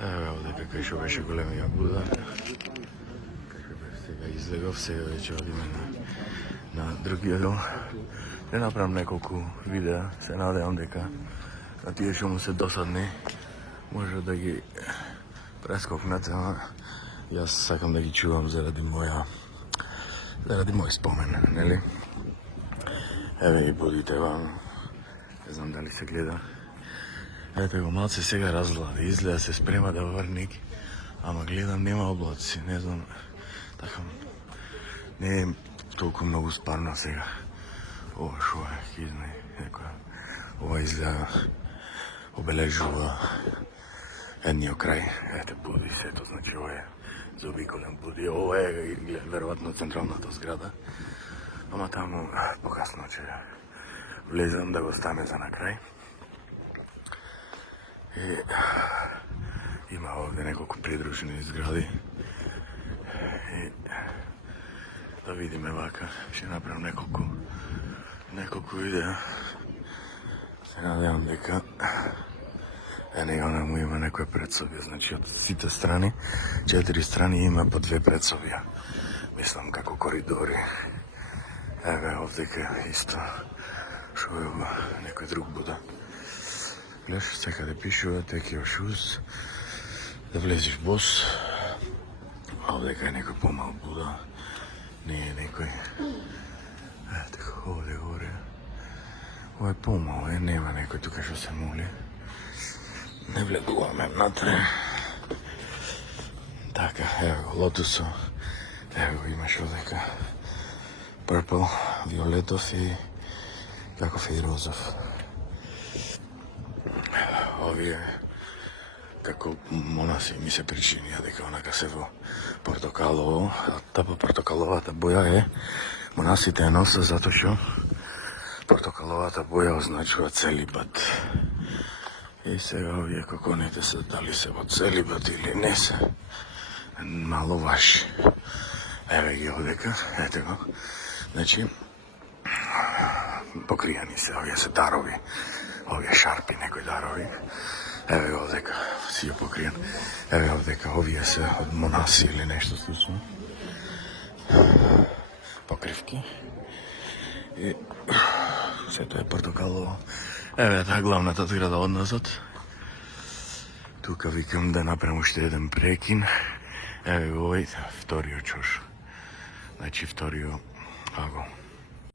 Evo ovdje kakav još više golemi Bуда. Сега излегов, сега вече одиме на другиот дом. Ќе направам неколку видеа, се надевам дека на тие што му се досадни може да ги прескокнат, ама јас сакам да ги чувам заради мој спомен, нели? Еве ги будите вам, не знам дали се гледа. Ете го, малце сега разлади, изгледа се спрема да врник, ама гледам нема облаци, не знам, така не е толку многу спарно сега. Ова шо е, хизна некоја. Ова изгледа обележува едниот крај. Ете, буди се, то значи ова е заобиколен буди. Ова е веројатно централната зграда. Ама таму покасно ќе влезам да го стане за на крај. И има овде неколку придружени згради. И да видиме вака, ќе направам неколку видеа. Се надевам дека она му има некој предсобија, значи од сите страни, 4 страни има по 2 предсобија. Мислам како коридори. Еве овдека исто, шо е ова, некој друг Буда. Гледаш, секаде пишува take your shoes, да влезеш бос. Овдека е некој помал Буда, не е некој. Ете, овде горе. Ова е помал, нема некој тука што се моли. Не влегуваме внатре. Така, ево го лотусо. Ево го имаш овдека. Purple, виолетов и каков е и розов. Овие како монаси ми се причинија дека онака се во портокалово, а таа портокаловата боја е монасите ја носат затоа што портокаловата боја означува целибат. И сега овие коконите се дали се во целибат или не се, мало ваши. Еве ги овдека, ете го. Значи, покријани се, овие се дарови, овие шарпи, некои дарови. Еве го овдека, си ја покријан. Еве овдека, овие се од монаси или нешто слично. Покривки. И сето е портокалово. Еве таа главната зграда односот. Тука викам да направам уште еден прекин. Еве го овој вториот чош. Значи вториот, како